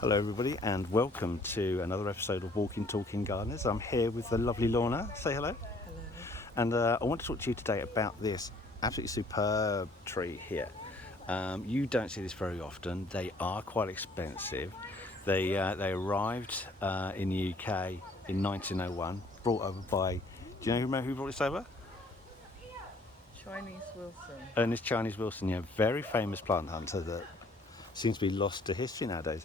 Hello everybody and welcome to another episode of Walking Talking Gardeners. I'm here with the lovely Lorna. Say hello. Hello. And I want to talk to you today about this absolutely superb tree here. You don't see this very often. They are quite expensive. They arrived in the UK in 1901, brought over by, do you know who brought this over? Chinese Wilson. Ernest Chinese Wilson, yeah, very famous plant hunter that seems to be lost to history nowadays.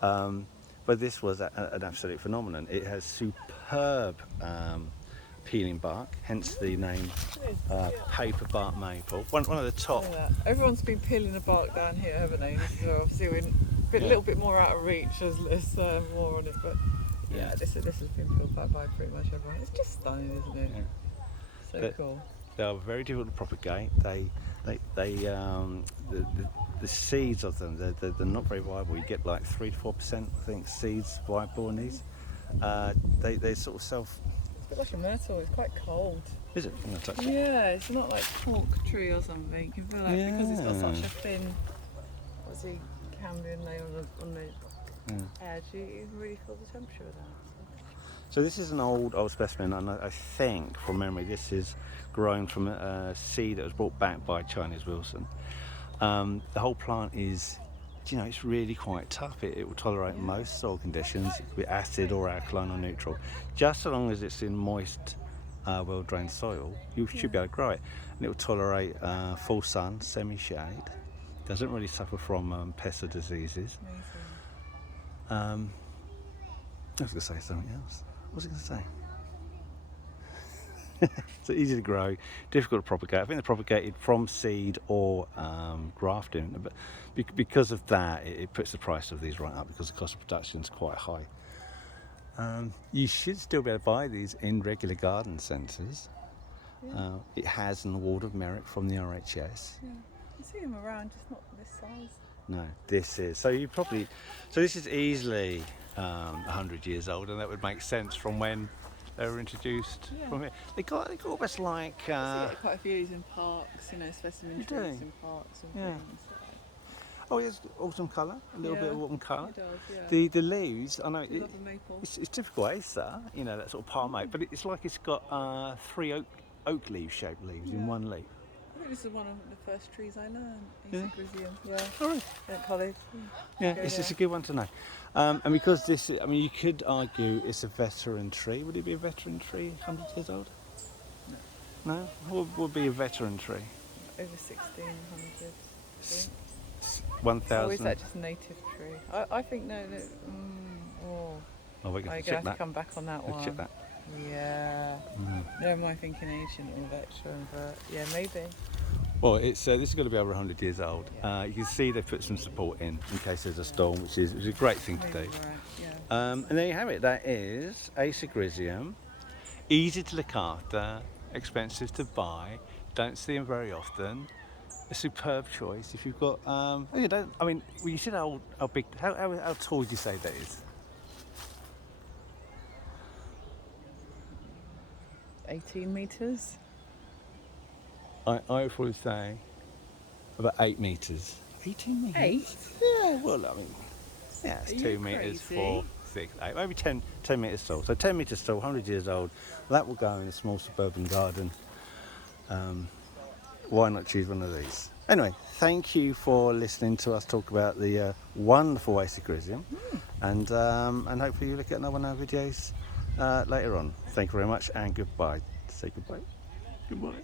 But this was an absolute phenomenon. It has superb peeling bark, hence the name Paperbark Maple. One of the top. Everyone's been peeling the bark down here, haven't they? So obviously we're a little bit more out of reach as there's more on it, but yeah, this has been peeled back by pretty much everyone. It's just stunning, isn't it? Yeah. So cool. They are very difficult to propagate. The seeds of them, they're not very viable. You get like 3 to 4%, I think, seeds viable in these. They sort of self. It's a bit like a myrtle. It's quite cold. Is it? I'm gonna touch it. Yeah, it's not like cork tree or something. You can feel like because it's got such a thin, cambium layer on the edge. You can really feel the temperature of that. So this is an old specimen, and I think, from memory, this is grown from a seed that was brought back by Chinese Wilson. The whole plant is, it's really quite tough. It will tolerate most soil conditions, be acid or alkaline or neutral. Just so long as it's in moist, well-drained soil, you should be able to grow it. And it will tolerate full sun, semi-shade. Doesn't really suffer from pests or diseases. I was going to say something else. What was I going to say? It's easy to grow, difficult to propagate. I think they're propagated from seed or grafting, but because of that, it puts the price of these right up because the cost of production is quite high. You should still be able to buy these in regular garden centres. Yeah. It has an award of merit from the RHS. Yeah, you see them around, just not this size. No, this is. So this is easily 100 years old, and that would make sense from when they were introduced from here. They got almost like. You see quite a few in parks, specimen trees in parks and things. Oh, it's autumn colour, a little bit of autumn colour. It does, yeah. The leaves, I know maple. It's typical Acer, that sort of palm oak, but it's like it's got 3 oak leaf shaped leaves in one leaf. I think this is one of the first trees I learned. Acer griseum. Yeah. All right. At college. Yeah, it's a good one to know. And because this, you could argue it's a veteran tree. Would it be a veteran tree, 100 years old? No. No? What would be a veteran tree? Over 1600. 1,000. Or is that just a native tree? I think no. Oh, we're going to check have that. to come back on that one. Check that. Yeah. No, am I thinking ancient or veteran? But yeah, maybe. Well, this is going to be over 100 years old. Yeah. You can see they've put some support in case there's a storm, which is a great thing to do. Right. Yeah. And there you have it. That is Acer griseum. Easy to look after, expensive to buy. Don't see them very often. A superb choice if you've got. You said how big, how tall would you say that is? 18 metres. I would probably say about 8 metres. 18 metres? 8? Yeah, well, it's 2 metres, 4, 6, 8, maybe 10 metres tall. So 10 metres tall, 100 years old. That will go in a small suburban garden. Why not choose one of these? Anyway, thank you for listening to us talk about the wonderful Acer griseum, and hopefully you look at another one of our videos later on. Thank you very much, and goodbye. Say goodbye. Goodbye.